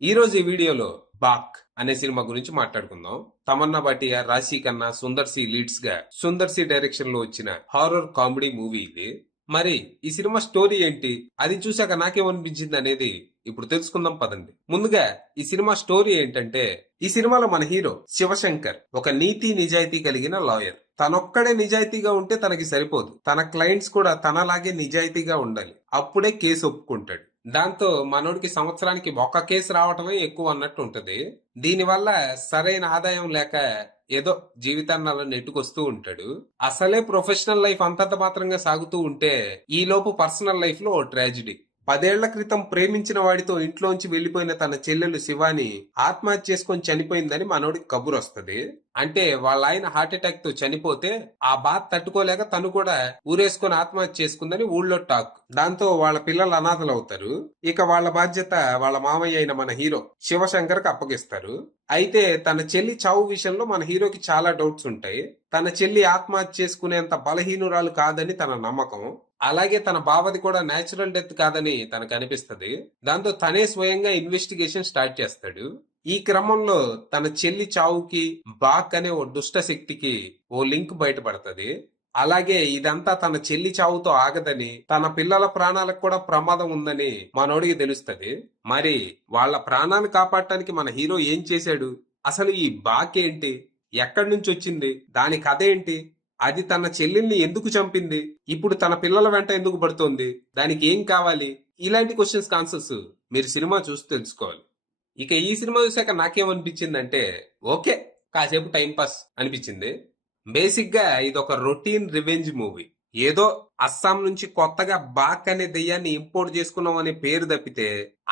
ఈ రోజు ఈ వీడియోలో బాక్ అనే సినిమా గురించి మాట్లాడుకుందాం. తమన్నా భాటియా, రాశి ఖన్నా, సుందర్ సి లీడ్స్ గా సుందర్ సి డైరెక్షన్ లో వచ్చిన హారర్ కామెడీ మూవీ ఇది. మరి ఈ సినిమా స్టోరీ ఏంటి, అది చూశాక నాకేమనిపించింది అనేది ఇప్పుడు తెలుసుకుందాం పదండి. ముందుగా ఈ సినిమా స్టోరీ ఏంటంటే, ఈ సినిమాలో మన హీరో శివశంకర్ ఒక నీతి నిజాయితీ కలిగిన లాయర్. తనొక్కడే నిజాయితీగా ఉంటే తనకి సరిపోదు, తన క్లయింట్స్ కూడా తనలాగే నిజాయితీగా ఉండాలి, అప్పుడే కేసు ఒప్పుకుంటాడు. దాంతో మనోడికి సంవత్సరానికి ఒక కేసు రావటమే ఎక్కువ అన్నట్టు ఉంటది. దీనివల్ల సరైన ఆదాయం లేక ఏదో జీవితాన్ని అలా నెట్టుకొస్తూ ఉంటాడు. అసలే ప్రొఫెషనల్ లైఫ్ అంతంత మాత్రంగా సాగుతూ ఉంటే ఈ లోపు పర్సనల్ లైఫ్ లో ఓ ట్రాజిడీ. 10 ఏళ్ల క్రితం ప్రేమించిన వాడితో ఇంట్లోంచి వెళ్లిపోయిన తన చెల్లెలు శివాని ఆత్మహత్య చేసుకొని చనిపోయిందని మనోడికి కబురు వస్తుంది. అంటే వాళ్ళ ఆయన హార్ట్ అటాక్ తో చనిపోతే ఆ బాధ తట్టుకోలేక తను కూడా ఊరేసుకొని ఆత్మహత్య చేసుకుందని ఊళ్ళో టాక్. దాంతో వాళ్ళ పిల్లలు అనాథలు అవుతారు. ఇక వాళ్ళ బాధ్యత వాళ్ళ మామయ్య అయిన మన హీరో శివశంకర్ కి అప్పగిస్తారు. అయితే తన చెల్లి చావు విషయంలో మన హీరోకి చాలా డౌట్స్ ఉంటాయి. తన చెల్లి ఆత్మహత్య చేసుకునేంత బలహీనురాలు కాదని తన నమ్మకం. అలాగే తన బావది కూడా నేచురల్ డెత్ కాదని తనకు అనిపిస్తది. దాంతో తనే స్వయంగా ఇన్వెస్టిగేషన్ స్టార్ట్ చేస్తాడు. ఈ క్రమంలో తన చెల్లి చావుకి బాక్ అనే ఓ దుష్ట శక్తికి ఓ లింక్ బయటపడుతుంది. అలాగే ఇదంతా తన చెల్లి చావుతో ఆగదని, తన పిల్లల ప్రాణాలకు కూడా ప్రమాదం ఉందని మనోడికి తెలుస్తది. మరి వాళ్ళ ప్రాణాలు కాపాడటానికి మన హీరో ఏం చేశాడు, అసలు ఈ బాక్ ఏంటి, ఎక్కడి నుంచి వచ్చింది, దాని కథ ఏంటి, అది తన చెల్లెల్ని ఎందుకు చంపింది, ఇప్పుడు తన పిల్లల వెంట ఎందుకు పడుతోంది, దానికి ఏం కావాలి, ఇలాంటి క్వశ్చన్స్ ఆన్సర్స్ మీరు సినిమా చూసి తెలుసుకోవాలి. ఇక ఈ సినిమా చూసాక నాకేమనిపించిందంటే, ఓకే కాసేపు టైం పాస్ అనిపించింది. బేసిక్ గా ఇది ఒక రొటీన్ రివెంజ్ మూవీ. ఏదో అస్సాం నుంచి కొత్తగా బాక్ అనే దెయ్యాన్ని ఇంపోర్ట్ చేసుకున్నాం అనే పేరు తప్పితే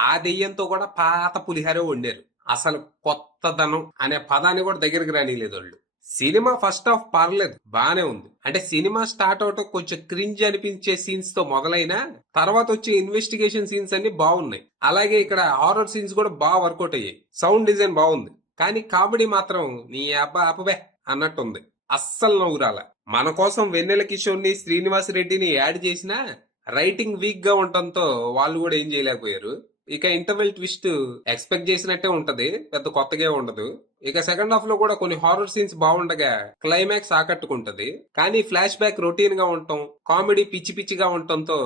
ఆ దెయ్యంతో కూడా పాత పులిహారే వండారు. అసలు కొత్తదనం అనే పదాన్ని కూడా దగ్గరికి రానిలేదు వాళ్ళు. సినిమా ఫస్ట్ హాఫ్ పర్లేదు, బానే ఉంది. అంటే సినిమా స్టార్ట్ అవటం కొంచెం క్రింజ్ అనిపించే సీన్స్ తో మొదలైనా తర్వాత వచ్చే ఇన్వెస్టిగేషన్ సీన్స్ అన్ని బాగున్నాయి. అలాగే ఇక్కడ హారర్ సీన్స్ కూడా బాగా వర్కౌట్ అయ్యాయి. సౌండ్ డిజైన్ బాగుంది. కానీ కామెడీ మాత్రం నీ అబ్బా అపబే అన్నట్టుంది. అస్సలు నవ్వురాల. మన కోసం వెన్నెల కిషోర్ ని, శ్రీనివాస్ రెడ్డిని యాడ్ చేసినా రైటింగ్ వీక్ గా ఉండటంతో వాళ్ళు కూడా ఏం చేయలేకపోయారు. ఇక ఇంటర్వెల్ ట్విస్ట్ ఎక్స్పెక్ట్ చేసినట్టే ఉంటది, పెద్ద కొత్తగా ఉండదు. ఇక సెకండ్ హాఫ్ లో కూడా కొన్ని హారర్ సీన్స్ బాగుండగా క్లైమాక్స్ ఆకట్టుకుంటది. కానీ ఫ్లాష్ బ్యాక్ రొటీన్ గా ఉండటం, కామెడీ పిచ్చి పిచ్చిగా ఉండటంతో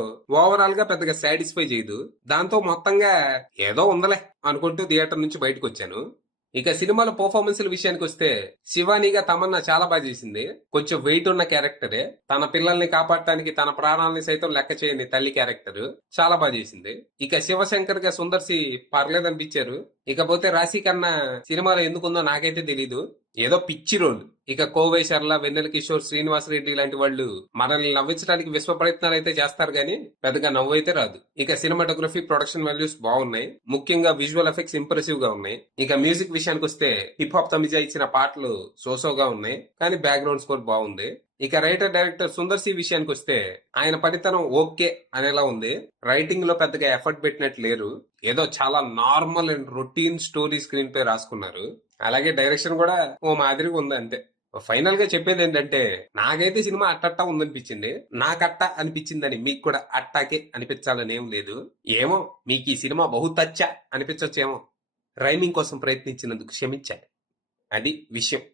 ఓవరాల్ గా పెద్దగా సాటిస్ఫై చేయదు. దాంతో మొత్తంగా ఏదో ఉందలే అనుకుంటూ థియేటర్ నుంచి బయటకు వచ్చాను. ఇక సినిమాలో పర్ఫార్మెన్స్ల విషయానికి వస్తే శివానీగా తమన్నా చాలా బాగా చేసింది. కొంచెం వెయిట్ ఉన్న క్యారెక్టరే. తన పిల్లల్ని కాపాడటానికి తన ప్రాణాలని సైతం లెక్క చేయని తల్లి క్యారెక్టర్ చాలా బాగా చేసింది. ఇక శివశంకర్ గా సుందర్ సి పర్లేదనిపించారు. ఇకపోతే రాశి ఖన్నా సినిమాలో ఎందుకుందో నాకైతే తెలీదు, ఏదో పిచ్చి రోల్. ఇక కోవై శర్ల, వెన్నెల కిషోర్, శ్రీనివాస్ రెడ్డి లాంటి వాళ్ళు మనల్ని నవ్వించడానికి విశ్వ ప్రయత్నాలు అయితే చేస్తారు గానీ పెద్దగా నవ్వు అయితే రాదు. ఇక సినిమాటోగ్రఫీ, ప్రొడక్షన్ వాల్యూస్ బాగున్నాయి. ముఖ్యంగా విజువల్ ఎఫెక్ట్స్ ఇంప్రెసివ్ గా ఉన్నాయి. ఇక మ్యూజిక్ విషయానికి వస్తే హిప్ హాప్ తమిజా ఇచ్చిన పాటలు సోసోగా ఉన్నాయి, కానీ బ్యాక్గ్రౌండ్ స్కోర్ బాగుంది. ఇక రైటర్ డైరెక్టర్ సుందర్ సి విషయానికి వస్తే ఆయన పనితనం ఓకే అనేలా ఉంది. రైటింగ్ లో పెద్దగా ఎఫర్ట్ పెట్టినట్టు లేరు. ఏదో చాలా normal and routine story screen పై రాసుకున్నారు. అలాగే డైరెక్షన్ కూడా ఓ మాదిరిగా ఉంది అంతే. ఫైనల్ గా చెప్పేది ఏంటంటే, నాకైతే సినిమా అట్టట్టా ఉందనిపించింది. నాకట్టా అనిపించిందని మీకు కూడా అట్టాకే అనిపించాలని ఏం లేదు. ఏమో మీకు ఈ సినిమా బహుతచ్చా అనిపించొచ్చేమో. రైమింగ్ కోసం ప్రయత్నించినందుకు క్షమించాలి. అది విషయం.